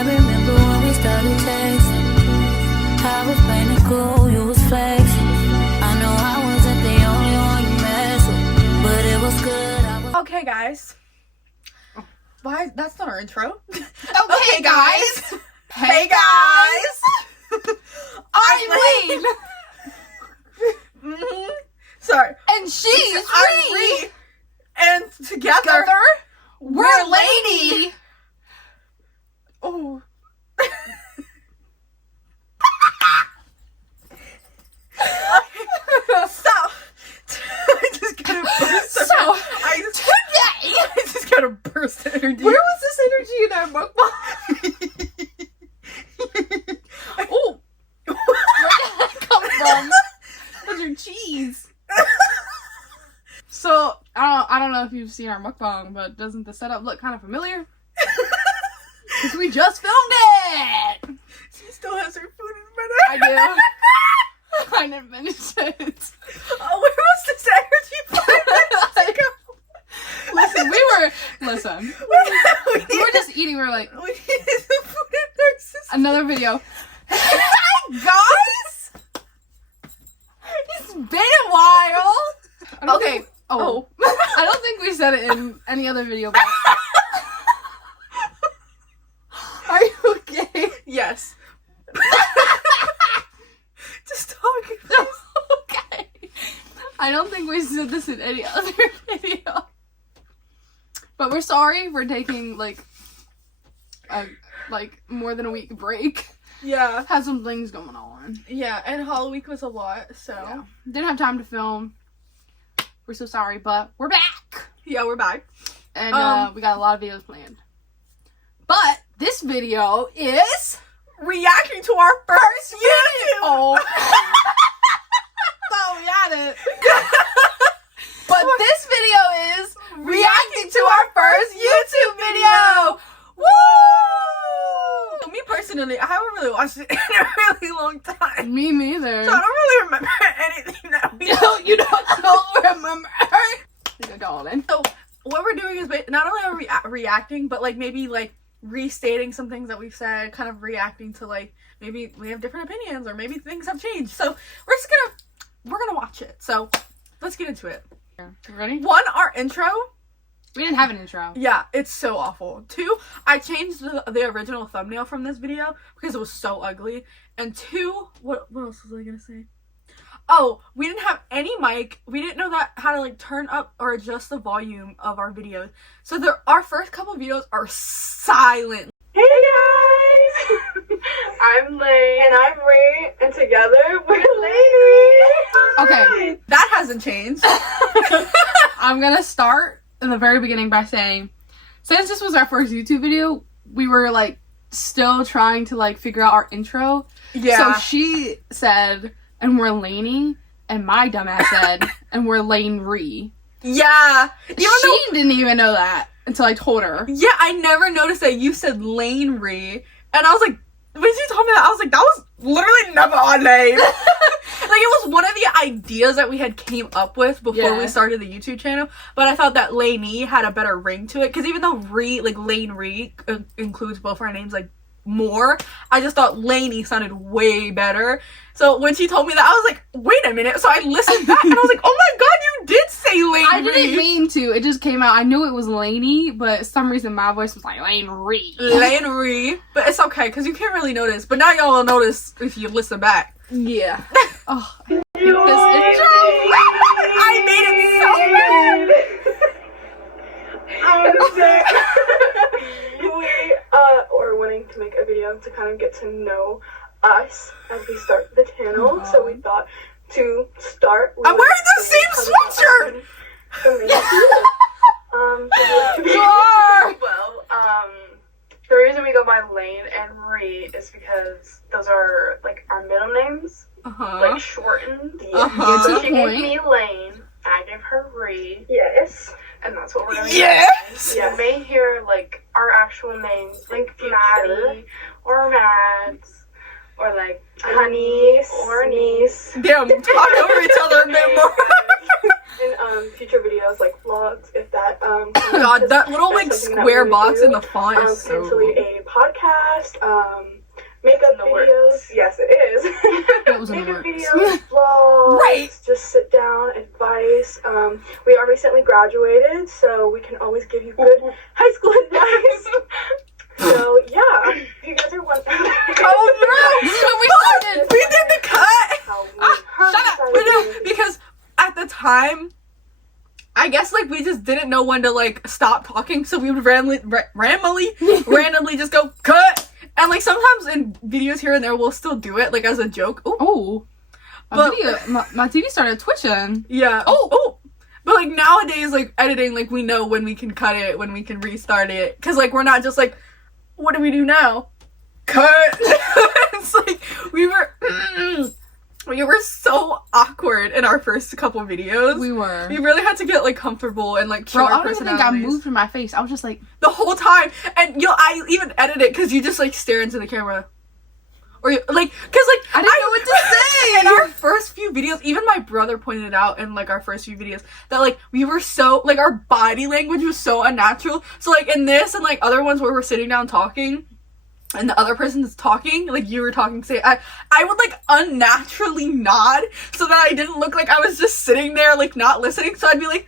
I remember when we started texting. I was playing it cool, you was flexing. I know I wasn't the only one you messed with, but it was good. Okay, guys. Why? That's not our intro. Okay, guys. Hey, guys. I'm Lainie. Sorry. And she's Ree. And together, we're Lainie. Oh. Stop. I just gotta burst. I just gotta burst the energy. Where was this energy in our mukbang? Oh. Where did that come from? Those are cheese. So, I don't know if you've seen our mukbang, but doesn't the setup look kind of familiar? Because we just filmed it! She still has her food in front of her. I do. I didn't finish it. Oh, where was this energy 5 minutes ago? Listen, we were just eating, we were like, we needed some food in our system. another video. Guys! It's been a while! Okay. Oh. I don't think we said it in any other video, but... Are you okay? Yes. Just talk. Okay. I don't think we said this in any other video. But we're sorry for taking, more than a week break. Yeah. Had some things going on. Yeah, and Hall Week was a lot, so. Yeah. Didn't have time to film. We're so sorry, but we're back! Yeah, we're back. And we got a lot of videos planned. But this video is... reacting to our first YouTube! Oh. So we had it. But this video is reacting to our first YouTube video! Woo! Me personally, I haven't really watched it in a really long time. Me neither. So I don't really remember anything that we You don't remember. You're darling. So what we're doing is not only are we reacting, but maybe restating some things that we've said, kind of reacting to maybe we have different opinions or maybe things have changed. So we're gonna watch it. So let's get into it. Ready? 1, our intro. We didn't have an intro. Yeah, it's so awful. 2, I changed the original thumbnail from this video because it was so ugly. And 2, what else was I gonna say? Oh, we didn't have any mic. We didn't know how to turn up or adjust the volume of our videos. So our first couple videos are silent. Hey guys! I'm Lainie. And I'm Ree. And together we're Lainie. Okay. That hasn't changed. I'm gonna start in the very beginning by saying, since this was our first YouTube video, we were still trying to figure out our intro. Yeah. So she said, and we're Lainie, and my dumbass said, and we're Lainie. Yeah. She didn't even know that until I told her. Yeah, I never noticed that you said Lainie. And I was like, when you told me that, I was like, that was literally never our name. It was one of the ideas that we had came up with before we started the YouTube channel. But I thought that Lainie had a better ring to it. Because even though Lainie includes both our names more, I just thought Lainie sounded way better. So when she told me that, I was like, wait a minute. So I listened back and I was like, oh my god, you did say Lainie. I didn't mean to. It just came out. I knew it was Lainie, but for some reason my voice was like Lainie. Lainie. But it's okay because you can't really notice. But now y'all will notice if you listen back. Yeah. Oh, I hate this intro. I made it so bad. I'm sick. We are wanting to make a video to kind of get to know us as we start the channel. So we thought to start. I'm wearing the same sweatshirt. The reason we go by Lane and Ree is because those are our middle names, shortened. To She the gave point. me Lane, I gave her Ree. Yes. And that's what we're gonna do. Yes. You may hear our actual names, Maddie or Mads, or Honey or Niece. Damn, talk over each other a bit more. In future videos, vlogs, if that God, that little square box in the font is so... potentially a podcast, makeup videos. Yes, it is. It was in the makeup works. videos, vlogs, Right. just sit down, advice. We are recently graduated, so we can always give you good high school advice. So yeah, if you guys are wondering. Oh no! This is when we started. We did the cut! How we Shut up! We know, because at the time, I guess, like, we just didn't know when to, like, stop talking, so we would randomly just go, cut! And, like, sometimes in videos here and there, we'll still do it, like, as a joke. Ooh. Oh, my TV started twitching. Yeah. Oh! But, like, nowadays, like, editing, like, we know when we can cut it, when we can restart it. Because, like, we're not just, like, what do we do now? Cut! It's like, we were so awkward in our first couple videos. We were. We really had to get, like, comfortable and, like, show Bro, our I don't even think I personalities. moved from my face. I was just like, The whole time. And, I even edit it because you just, like, stare into the camera. Or, like, because, like, I didn't know what to say. In our first few videos, even my brother pointed it out in, like, our first few videos, that, like, we were so, like, our body language was so unnatural. So, like, in this and, like, other ones where we're sitting down talking, and the other person is talking, like, you were talking, say, I would, like, unnaturally nod, so that I didn't look like I was just sitting there, like, not listening, so I'd be like,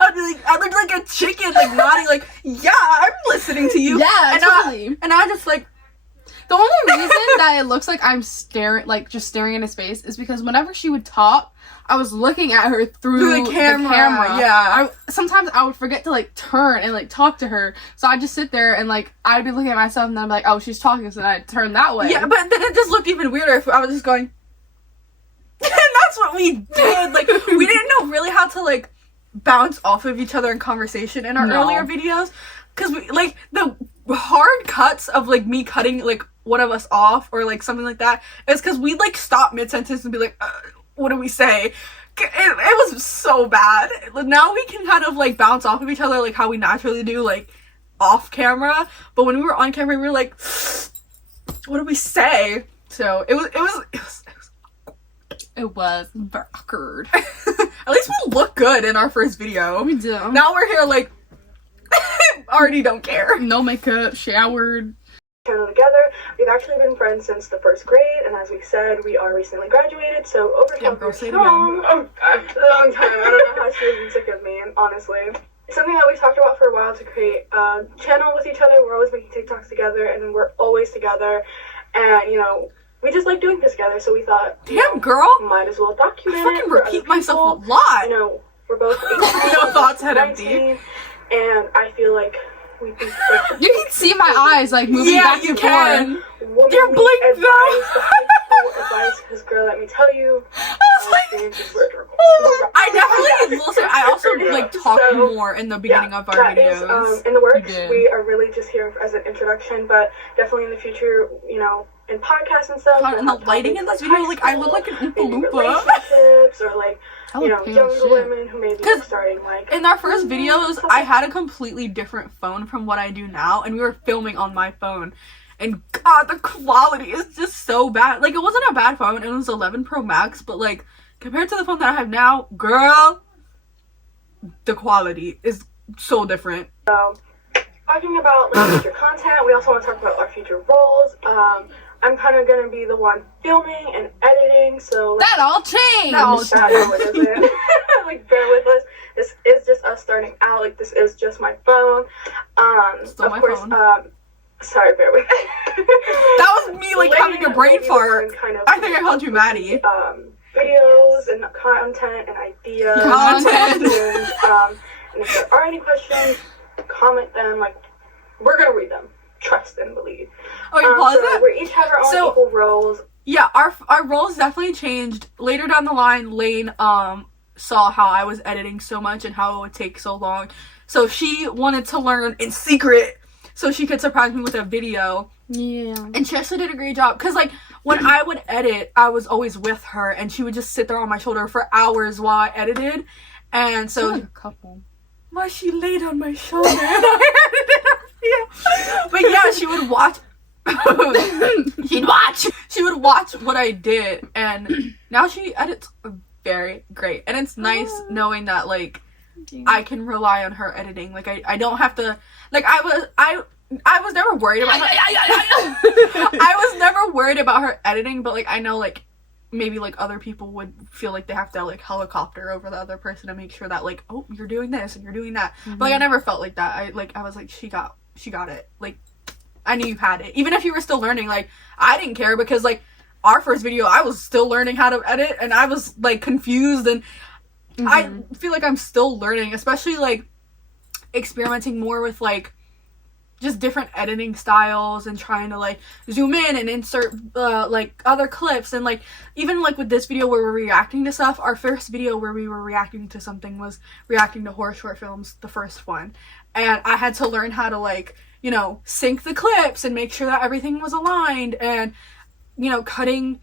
I'd be like, I looked like a chicken, like, nodding, like, yeah, I'm listening to you. yeah, and totally. and I just, like, The only reason that it looks like I'm staring, like, just staring in his face is because whenever she would talk, I was looking at her through the camera. Yeah. Sometimes I would forget to, like, turn and, like, talk to her. So I'd just sit there and, like, I'd be looking at myself and then I'd be like, oh, she's talking, so then I'd turn that way. Yeah, but then it just looked even weirder if I was just going. And that's what we did. Like, we didn't know really how to, like, bounce off of each other in conversation in our No. earlier videos. Because, we, like, the hard cuts of, like, me cutting, like, one of us off or, like, something like that is because we'd, like, stop mid-sentence and be like, what do we say? It was so bad. Now we can kind of, like, bounce off of each other, like, how we naturally do, like, off camera. But when we were on camera, we were like, what do we say? So, it was very awkward. at least we look good in our first video. We do. Now we're here, like, already don't care. No makeup, showered. Channel together. We've actually been friends since the first grade, and as we said, we are recently graduated, so over Yeah, time girl, for say it a long time. I don't know how she was sick of me, honestly. It's something that we talked about for a while to create a channel with each other. We're always making TikToks together, and we're always together, and, you know, we just like doing this together, so we thought, you Damn, know, girl. might as well I document it fucking for repeat other myself people. a lot. You know, we're both No thoughts, head empty. 19, and I feel like we'd be like, You can see my eyes, like, moving Yeah, back you and can. forth. You're womanly blinked advice, though. the high school advice, because girl, let me tell you, I was like, experiences were I definitely will say, I also, like, talk So, more in the beginning of our that videos. is in the works. You did. We are really just here as an introduction, but definitely in the future, you know, in podcasts and stuff. God, we'll and the have lighting in topics this like video, high like, I school, look like an Oompa maybe Loompa. relationships, or like, I you look know, pale younger as shit. women who maybe 'Cause are starting like. In our first videos, I had a completely different phone from what I do now, and we were filming on my phone. And God, the quality is just so bad. Like, it wasn't a bad phone, it was 11 Pro Max, but, like, compared to the phone that I have now, girl, the quality is so different. So, talking about like future content, we also want to talk about our future roles. I'm kind of gonna be the one filming and editing, so like, That all changed! That all what is it? Like, bear with us. This is just us starting out. Like, this is just my phone. Still of my course, phone. sorry, bear with me. That was me, like, having a brain fart. Kind of, I think I called you Maddie. videos and content and ideas. Content. And if there are any questions, comment them. Like, we're gonna read them. Trust and believe. Oh, you pause So it? we each have our own So- equal roles. Yeah, our roles definitely changed. Later down the line, Lane saw how I was editing so much and how it would take so long. So she wanted to learn in secret so she could surprise me with a video. Yeah. And she actually did a great job. Because, like, when I would edit, I was always with her. And she would just sit there on my shoulder for hours while I edited. And so... Like a couple. Why she laid on my shoulder and I edited her video. But yeah, she would watch... She would watch what I did. And now she edits very great. And it's nice knowing that, like, I can rely on her editing. Like, I don't have to, like, I was never worried about her. I was never worried about her editing, but, like, I know, like, maybe, like, other people would feel like they have to, like, helicopter over the other person to make sure that, like, oh, you're doing this and you're doing that. But, like, I never felt like that. I was like, she got it. Like, I knew you had it. Even if you were still learning, like, I didn't care because, like, our first video, I was still learning how to edit and I was, like, confused and I feel like I'm still learning, especially, like, experimenting more with, like, just different editing styles and trying to, like, zoom in and insert, like, other clips. And, like, even, like, with this video where we're reacting to stuff, our first video where we were reacting to something was reacting to horror short films, the first one. And I had to learn how to, like, you know, sync the clips and make sure that everything was aligned and, you know, cutting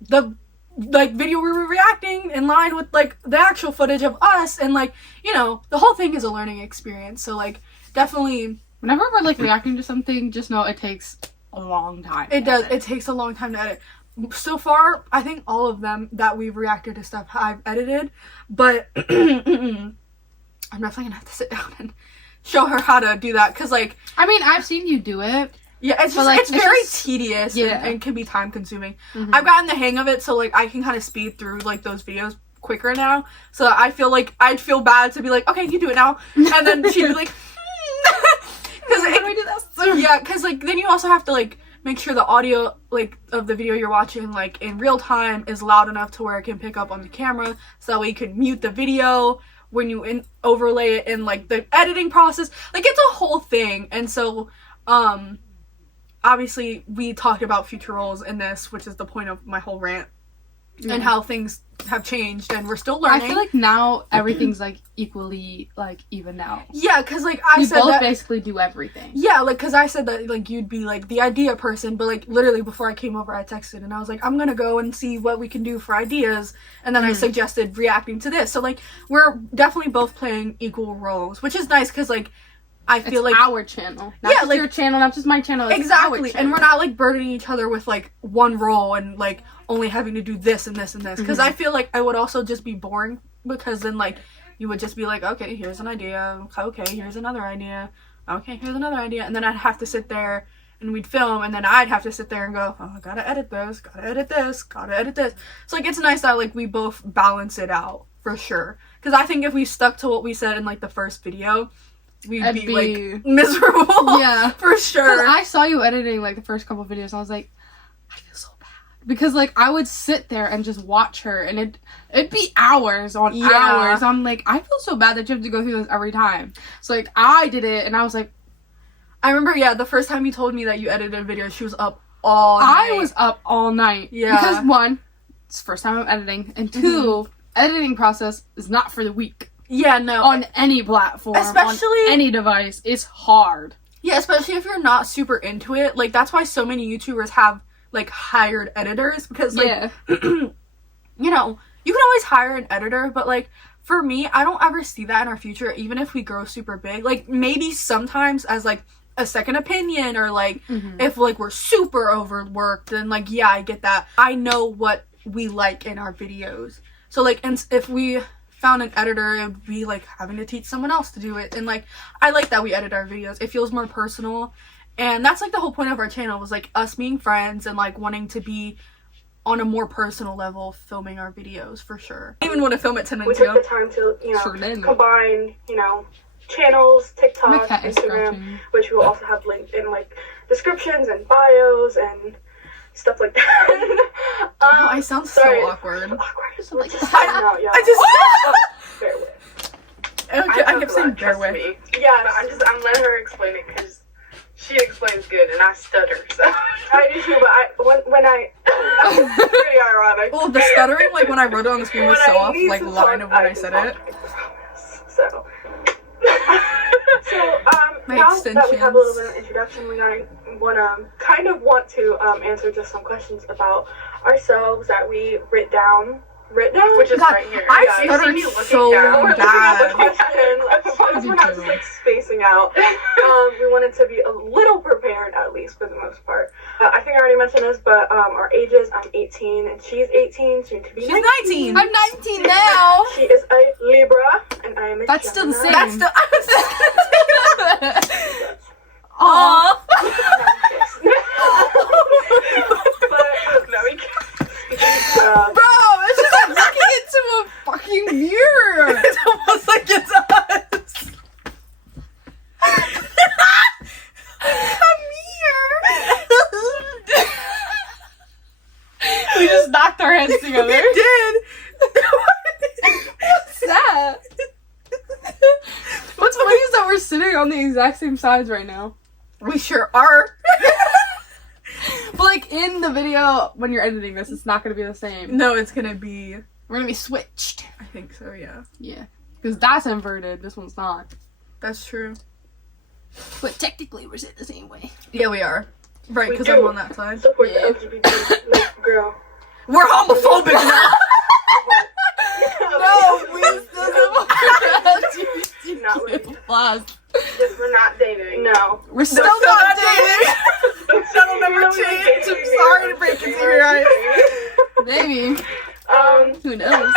the, like, video we were reacting in line with, like, the actual footage of us. And, like, you know, the whole thing is a learning experience. So, like, definitely... Whenever we're, like, reacting to something, just know it takes a long time. It does. It takes a long time to edit. So far, I think all of them that we've reacted to stuff I've edited. But I'm definitely gonna have to sit down and show her how to do that. Because, like... I mean, I've seen you do it. Yeah, it's just, like, it's very tedious and can be time consuming. I've gotten the hang of it, so, like, I can kind of speed through, like, those videos quicker now. So I feel like I'd feel bad to be like, okay, you do it now. And then she'd be like, because we do this. Yeah, because, like, then you also have to, like, make sure the audio, like, of the video you're watching, like, in real time is loud enough to where it can pick up on the camera, so that way you can mute the video when you overlay it in, like, the editing process. Like, it's a whole thing. And so, obviously, we talked about future roles in this, which is the point of my whole rant, and how things have changed, and we're still learning. I feel like now everything's, like, equally, like, even out. Yeah, because, like, I said that... We both basically do everything. Yeah, like, because I said that, like, you'd be, like, the idea person, but, like, literally before I came over, I texted, and I was like, I'm gonna go and see what we can do for ideas, and then I suggested reacting to this. So, like, we're definitely both playing equal roles, which is nice, because, like, I feel it's like our channel, not just like your channel, not just my channel. It's exactly, our channel. And we're not like burdening each other with like one role and like only having to do this and this and this. Because I feel like I would also just be boring because then like you would just be like, okay, here's an idea. Okay, here's another idea. Okay, here's another idea, and then I'd have to sit there and we'd film, and then I'd have to sit there and go, oh, I gotta edit this, gotta edit this, gotta edit this. So like it's nice that like we both balance it out for sure. Because I think if we stuck to what we said in like the first video, we'd be like miserable. Yeah, for sure. Because I saw you editing like the first couple videos, and I was like, I feel so bad because like I would sit there and just watch her, and it'd be hours on hours. I'm like, I feel so bad that you have to go through this every time. So like I did it, and I was like, I remember the first time you told me that you edited a video, she was up all night. I was up all night. Yeah, because one, it's the first time I'm editing, and two, editing process is not for the weak. Yeah, no. On any platform, especially on any device, it's hard. Yeah, especially if you're not super into it. Like, that's why so many YouTubers have, like, hired editors. Because, like, you know, you can always hire an editor. But, like, for me, I don't ever see that in our future, even if we grow super big. Like, maybe sometimes as, like, a second opinion or, like, if, like, we're super overworked, then, like, yeah, I get that. I know what we like in our videos. So, like, and if we found an editor, it would be like having to teach someone else to do it. And like I like that we edit our videos. It feels more personal, and that's like the whole point of our channel, was like us being friends and like wanting to be on a more personal level filming our videos for sure. I even want to film it 10 minutes ago. We took the time to, you know, combine, you know, channels, TikTok, Instagram, which we'll also have linked in like descriptions and bios and stuff like that. I sound so awkward. Like, I just bear with. Okay, I kept saying bear with. Me. Yeah, I'm letting her explain it because she explains good and I stutter. So I do too, but when I pretty ironic. Well, the stuttering, like when I wrote it on the screen, was so off, like line of when I said it. So. Now that we have a little bit of introduction, we kind of want to answer just some questions about ourselves that we wrote down written down. Which is God, right here. I Yeah, you stuttered see me looking so down. We're looking at the bad. question. As long as we're not just like spacing out. We wanted to be a little prepared, at least for the most part. I think I already mentioned this, but our ages, I'm 18 and she's 18, soon to be She's 19. 19. I'm 19 now. She is a Libra, and I am a That's still the Gemini. same. That's the. I was just Aww. But No, we can't. Bro, it's just like looking into a fucking mirror. It's almost like it's us. Come here. We just knocked our heads together. We did. What's that? What's funny is that we're sitting on the exact same sides right now. We sure are. But like in the video, when you're editing this, it's not gonna be the same. No, it's gonna be. We're gonna be switched. I think so. Yeah, Yeah. Because that's inverted. This one's not. that's true. But technically, we're sitting the same way. Yeah, we are. Right, We because do. I'm on that side. support Yeah. the LGBT like, girl. We're homophobic now. No, we still Not really. Plus. Just we're not dating. No. We're still Still not not dating. That'll never change. I'm sorry to break it to you guys. Maybe. Who knows?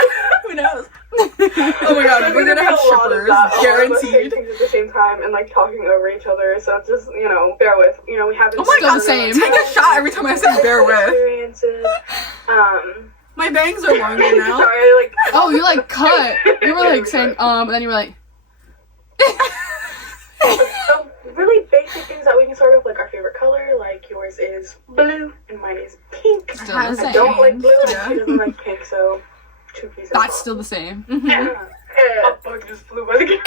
Who knows? Oh my god, we're gonna have strippers, guaranteed. Things at the same time and like talking over each other. So just bear with. We haven't. Oh my Still god, the same. take a shot every time I say bear with. Experiences. My bangs are longer now. Sorry, like. Oh, you like cut. You were like saying, and then you were like, So really basic things that we can start off, like our favorite color. Like yours is blue and mine is pink. Still the I same. don't like blue and Yeah. she doesn't like pink, so 2 pieces. That's still the same. Mhm. A bug just flew by the camera.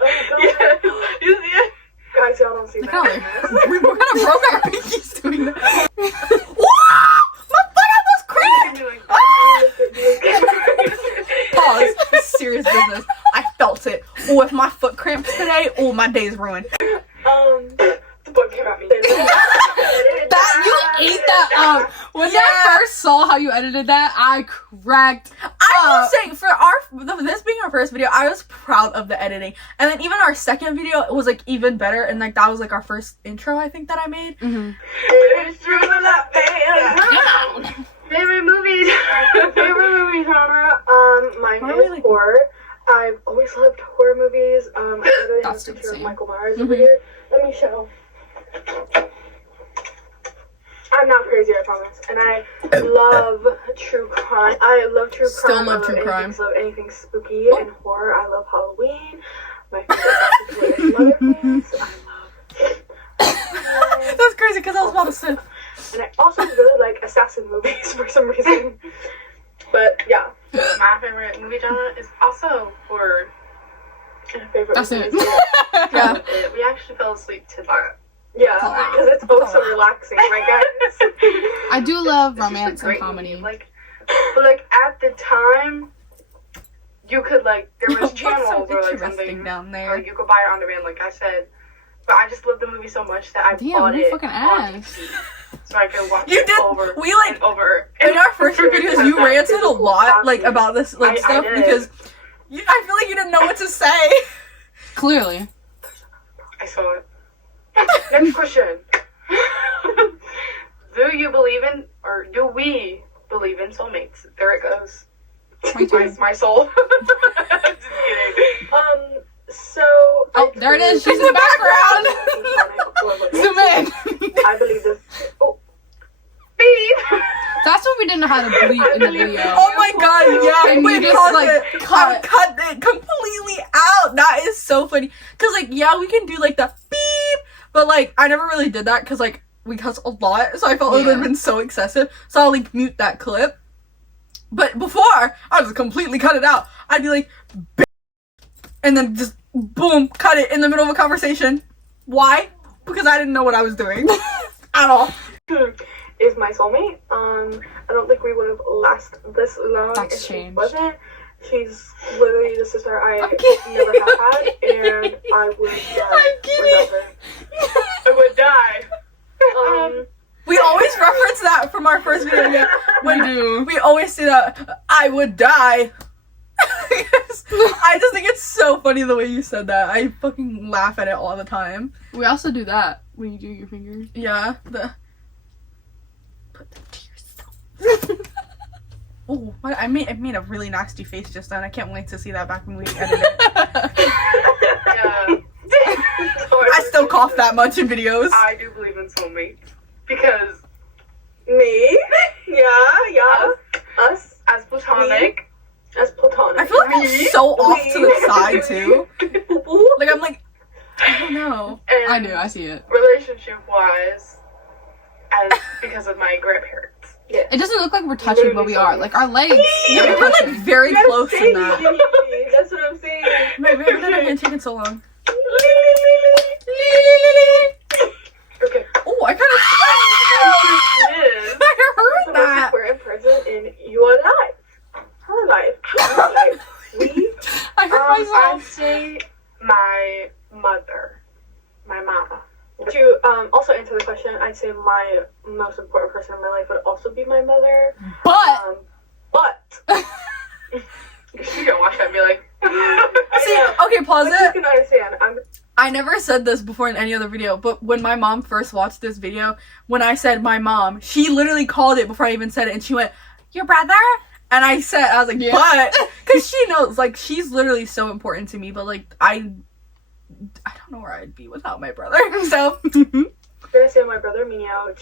Oh god. You see it? Guys, y'all don't see Look that. how we were gonna broke our pinkies doing that. Wow! My foot almost cracked! Pause. Serious business. I felt it. Oh, if my foot cramps today, oh, my day's ruined. The book came at me. That you ate that when I first saw how you edited that, I cracked I up. was saying, for this being our first video, I was proud of the editing. And then even our second video was like even better, and like that was like our first intro, I think, that I made. It's true that Favorite movies. Favorite movie genre? Mine What are is we, like- horror. I've always loved horror movies. I literally have a That's the picture of same. Michael Myers over here. Let me show. I'm not crazy, I promise. And I love true crime. I love true Still crime. love I true crime. I love anything spooky and horror. I love Halloween. My favorite is Leatherface. That's crazy, because I was about to say. And I also really like assassin movies for some reason. But yeah. My favorite movie genre is also horror. And a favorite That's movie it. is- Yeah. We actually fell asleep to that. Yeah, because it's also relaxing, right, guys? I do love It's just a romance and great comedy. movie. Like, but like at the time, you could like there was What's channels so or like interesting something, down or there? you could buy it on demand, like I said. But I just loved the movie so much that I Damn, bought you it fucking on ass. DVD, so I could watch You it did- over we, like, and over. In our first few videos, you ranted a lot, like, about this, like, I stuff, did. because I feel like you didn't know what to say. Clearly. I saw it. Next question. Do you believe in, or do we believe in soulmates? There it goes. My soul. Just kidding. So. Oh, there it is. She's in the background. Zoom in. I believe this. Oh, Beep. That's what we didn't know how to bleep in the video. Oh my god, yeah. And you Wait, just, pause like, it. cut. Cut it completely out. That is so funny. Because, like, yeah, we can do, like, the beep. But, like, I never really did that because, like, we cuss a lot. So I felt it would have Yeah. been so excessive. So I'll, like, mute that clip. But before, I would just completely cut it out. I'd be like, "Bitch," and then just, boom, cut it in the middle of a conversation. Why? Because I didn't know what I was doing. At all. is my soulmate. I don't think we would have lasted this long That's if she changed. wasn't. She's literally the sister I I'm kidding. never have had, and I would I'm kidding. without her. I would die. We always reference that from our first video. Yeah. We do. We always say that. I would die. I just think it's so funny the way you said that. I fucking laugh at it all the time. We also do that when you do your fingers. Yeah. Put them to yourself. Oh, I made a really nasty face just then. I can't wait to see that back when we edit it. Yeah. I still cough that much in videos. I do believe in soulmates because Me? Yeah. Us? as platonic, As platonic. I feel like I'm so off to the side too. Like I'm like, I don't know. and I do. I see it. relationship wise, as because of my grandparents. Yeah. It doesn't look like we're touching, but we are. Like our legs. Yeah, we're but we're like touching. very You gotta close say in that. me. That's what I'm saying. Wait, why did I taking so long? Okay. Oh, I kind of. Yes. I heard that. We're in present in your life. Her life. Our life. We. I hurt I'd myself. say my mother, my mama. To also answer the question, I'd say my most important person in my life would also be my mother. But But She gonna watch that and be like, See, okay, pause but you it. can understand. I never said this before in any other video, but when my mom first watched this video, when I said my mom, she literally called it before I even said it, and she went, "Your brother?" And I was like, Yeah. but, because she knows, like, she's literally so important to me, but, like, I don't know where I'd be without my brother, so. I'm gonna say my brother, Meow.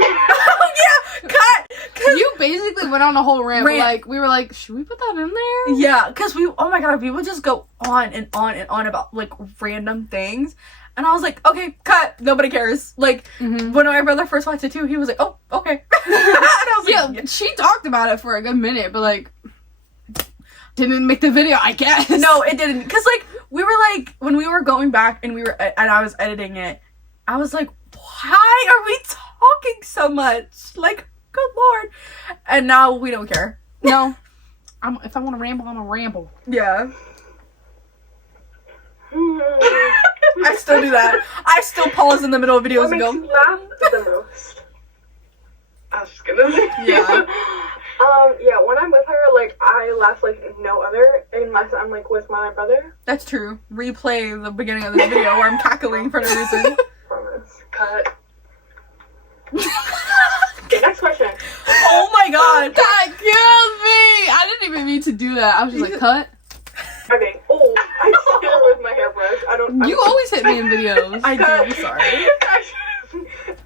Oh, yeah, cut! 'Cause- you basically went on a whole rant. Rant. Like we were like, should we put that in there? Yeah, because oh my god, we would just go on and on and on about, like, random things. And I was like, okay, cut. Nobody cares. Like, Mm-hmm. when my brother first watched it too, he was like, oh, okay. And I was like, Yeah, she talked about it for a good minute, but like, didn't make the video. I guess. no, it didn't. Because, like, we were like, when we were going back and I was editing it, I was like, why are we talking so much? Like, good lord. And now we don't care. No. If I want to ramble, I'm gonna ramble. Yeah. I still do that. I still pause in the middle of videos What and makes go, you laugh the most? I was just gonna say. Yeah. Yeah, when I'm with her, like, I laugh like no other, unless I'm, like, with my brother. that's true. Replay the beginning of this video where I'm cackling for no reason. Promise. Cut. Okay, next question. Oh my god. That killed me. I didn't even mean to do that. I was just like, cut. Okay. Oh, I just hit her with my hairbrush. You always hit me in videos. I do, I'm sorry.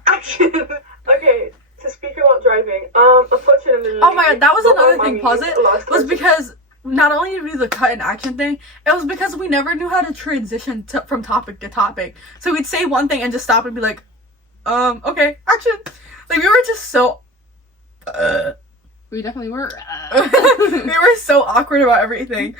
Action. Okay, to speak about driving. Unfortunately. Oh my god, that was another Mommy thing, pause it, lost was her- because not only did we do the cut and action thing, it was because we never knew how to transition from topic to topic. So we'd say one thing and just stop and be like, okay, action. Like, we were just so, We definitely were. we were so awkward about everything.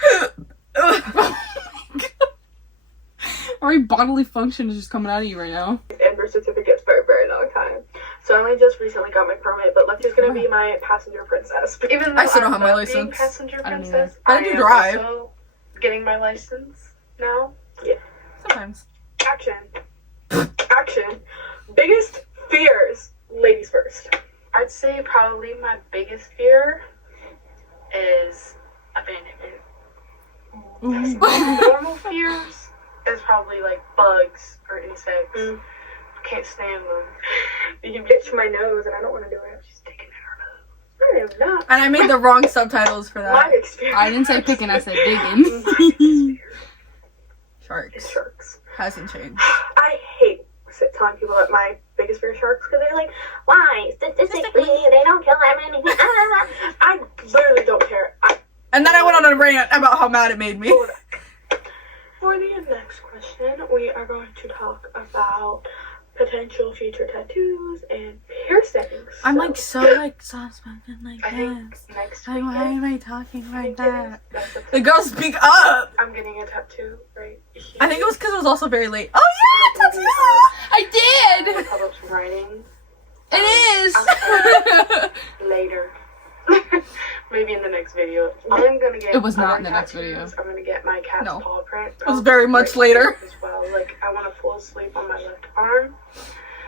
Our bodily function is just coming out of you right now. And birth certificates for a very long time. So I only just recently got my permit, but Lucky's gonna be my passenger princess. Even though I still don't have my love being license. passenger I don't princess, But I do am drive. also getting my license now. Sometimes. Action. Action. Biggest fears. Ladies first. I'd say probably my biggest fear is abandonment. Normal fears is probably like bugs or insects. Mm. Can't stand them. You can itch my nose, and I don't want to do it. She's taking it her nose. I am not. And I made the wrong subtitles for My that. experience. I didn't say picking, I said digging. Sharks. Sharks. Hasn't changed. I hate telling people that my biggest fear is sharks because they're like, why? Statistically, they don't kill that many. I literally don't care. And then I went on a rant about how mad it made me. For the next question, we are going to talk about potential future tattoos and piercings. I'm like so soft spoken like I think this. next Why weekend, am I talking like that? that's The girl, speak up! I'm getting a tattoo right here. I think it was because it was also very late. Oh yeah, tattoo! I I'm gonna did! cover up some writing It is! later. Maybe in the next video. I'm gonna get. It was not other in the next tattoos. video. I'm gonna get my cat's No. paw print. It was very much later. As well. Like I want a full sleeve on my left arm, and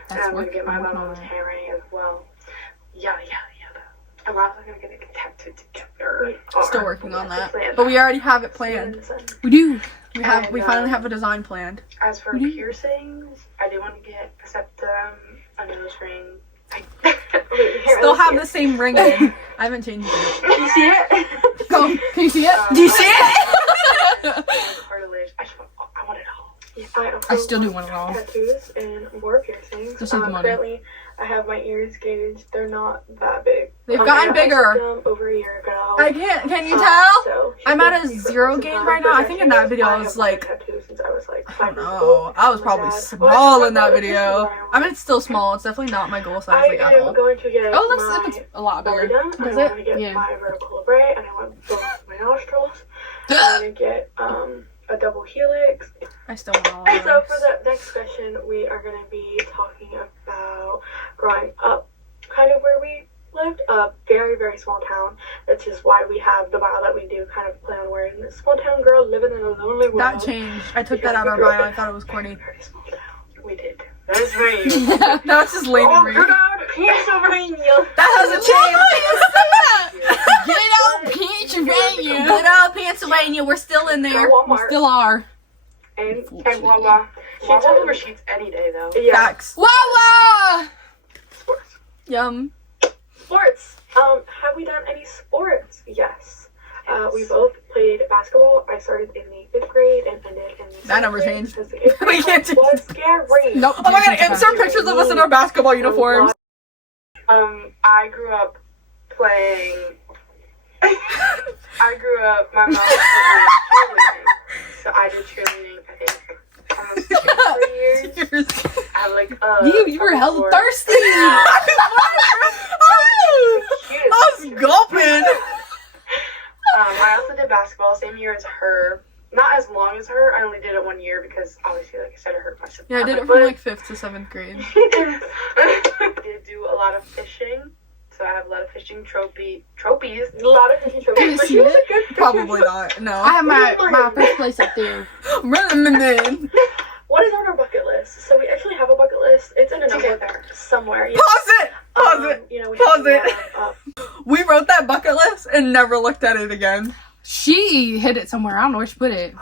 That's I'm gonna work. get my I'm working mom's on it. handwriting as well. Yeah. And we're also gonna get a tattoo back to together. Still working on that. Plan. But we already have it planned. We do. We And, finally have a design planned. As for Mhm. piercings, I do want to get a septum, a nose ring. Still have the same ring in. I haven't changed it. You see it? Go. Can you see it? Do you see it? Cartilage. I want it all. Yeah, I still do want it all. Tattoos and more piercings. Just need the money. Currently, I have my ears gauged. They're not that big. They've gotten I bigger. took them over a year ago. I can't. Can you tell? So I'm at a she's been 0 for gauge some right time now. I for think in that tattoos. video I have was had like, tattoos since I was like I 5 don't years know. old. I was My probably dad- small well, in that this is video. where I mean, it's still small. It's definitely not my goal size like I Apple. am going to get Oh, it looks like my it's a lot belly bigger. done. Does I it? want to get Yeah. my vertical labrae, and I want both my nostrils. I want to get a double helix. I still want all And so of for those. the next question, we are going to be talking about growing up, kind of where we lived, a very, very small town. That's just why we have the bio that we do, kind of play on wearing this small town girl living in a lonely world. That changed. I took that out of our bio. I thought it was corny. Very small town. We did. That is right. No, it's just Lainie Oh, Reed. good out. Pennsylvania. That hasn't changed. Get out, Pennsylvania. Good old Pennsylvania. We're still in there. Go We Walmart. still are. And Wawa. She told Wawa me- receipts any day, though. Yeah. Facts. Wawa! Sports. Yum. Sports. Have we done any sports? Yes. We both played basketball. I started in the 5th grade and ended in the That 7th never grade changed. because the 8th We grade can't change was scary. Nope. Oh my god, insert pictures of us in our basketball uniforms. I grew up playing. My mom was cheerleading. So I did cheerleading, I think, almost 2 or 3 years. I have like You were hella floor. thirsty. I was gulping. I also did basketball same year as her. Not as long as her. I only did it 1 year because obviously, like I said, I hurt myself. Yeah, I did it from like 5th to 7th grade. I did do a lot of fishing. So I have a lot of fishing trophies. A lot of fishing trophies. Can But I she see was it? a good fisher. Probably not. I No. have my first place up there. Running. What is on our bucket list? So we actually have a bucket list. It's in a To get notebook there. somewhere. Yeah. Pause it. Pause it. You know, we Pause have it. a lot of, We wrote that bucket list and never looked at it again. She hid it somewhere. I don't know where she put it.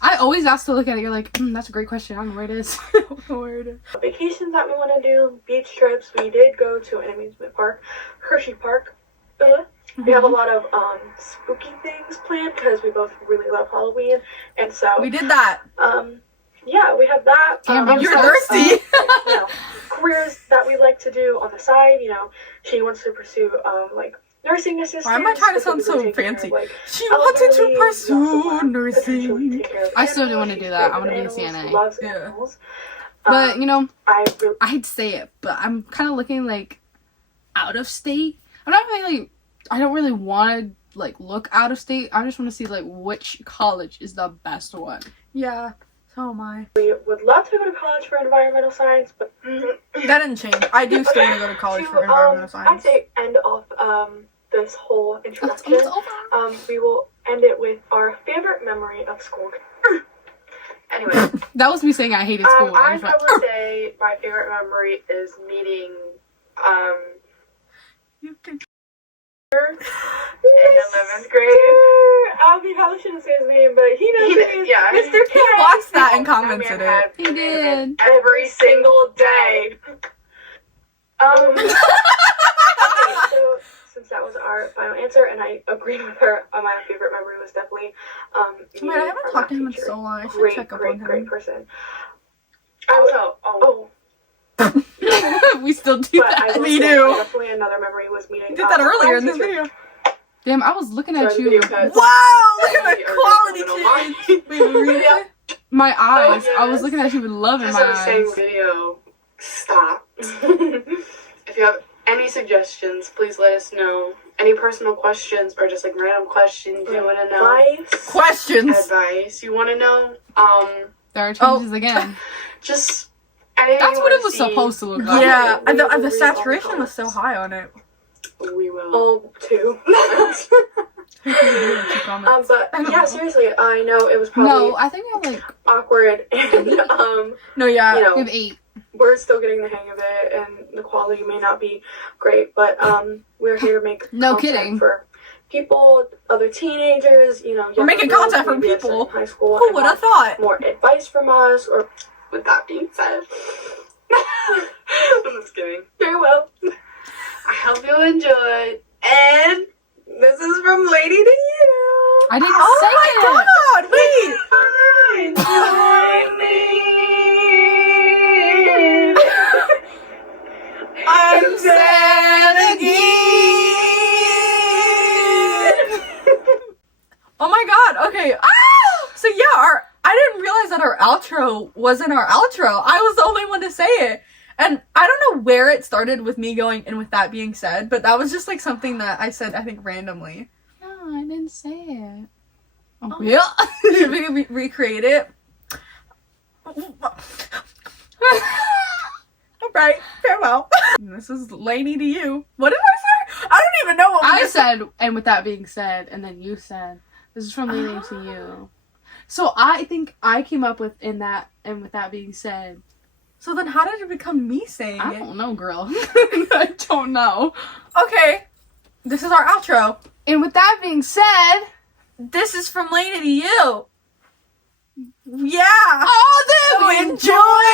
I always ask to look at it. You're like, that's a great question. I don't know where it is. I don't know where it is. vacations that we want to do, beach trips. We did go to an amusement park, Hershey Park. We have a lot of spooky things planned because we both really love Halloween, and so We did that. yeah, we have that. Damn, I'm You're so- thirsty. You know, careers that we like to do on the side. You know, she wants to pursue like nursing assistant. Why am I trying to sound so specifically taking care of, fancy? like, She wanted to elderly, we also pursue want to potentially nursing. take care of I still do animals. wanna do She's that. great I wanna with be a animals, CNA. loves Yeah. animals. But, you know, I really I hate to say it, but I'm kind of looking like out of state. I'm not really, I don't really want to like look out of state. I just want to see like which college is the best one. Yeah, so am I. would love to go to college for environmental science, but That didn't change. I do still want to go to college for environmental I'd science. say end off this whole introduction. It's over. We will end it with our favorite memory of school. Anyway, That was me saying I hated school. I I was like, would say my favorite memory is meeting You can- in 11th grade. We probably shouldn't say his name, but he knows it is Yeah. Mr. He Cat. watched that and That commented man it. had He did. every single day. Okay, so since that was our final answer, and I agreed with her, my favorite memory was definitely Man, I haven't talked to him in so long. I should Great, check up great, on great him. person. Also, we still do But that. I will Me say too. definitely another memory was meeting. You did that earlier in this video. Damn, I was looking at Sorry, you. the video cut. Wow, look at Really the early quality coming on change. Wait, what were you gonna say? My eyes. Oh, I was yes. looking at you with love in just my on the same eyes. video, stop. If you have any suggestions, please let us know. Any personal questions or just like random questions you want to know. Advice. Questions. Advice you want to know. There are changes again. Just anything That's you what it wanna was see, supposed to look like. Yeah, and We will the read saturation all the was so high on it. We will. Oh, two. But I don't yeah, know. seriously, I know it was probably No, I think we have like awkward and No, yeah. you know, we have 8. we're still getting the hang of it, and the quality may not be great, but we're here to make No content kidding. for people, other teenagers, you know. We're making young content girls, for maybe people. in high school. Who and would have want thought? more advice from us, or With that being said, I'm just kidding. farewell. I hope you enjoyed. And This is from Lady to you. I didn't Oh say my god! Wait! I'm sad again. Oh my god! Okay. So yeah, I didn't realize that our outro wasn't our outro. I was the only one to say it, and I don't know where it started with me going. And with that being said, but that was just like something that I said, I think, randomly. No, I didn't say it. Oh, yeah. Should we recreate it? Alright, farewell. This is Lainie to you. What did I say? I don't even know what I just said, and with that being said, and then you said, this is from Lainie to you. So I think I came up with and with that being said. So then how did it become me saying I it? don't know, girl. I don't know. Okay, this is our outro. And with that being said, This is from Lainie to you. Yeah. all the Enjoy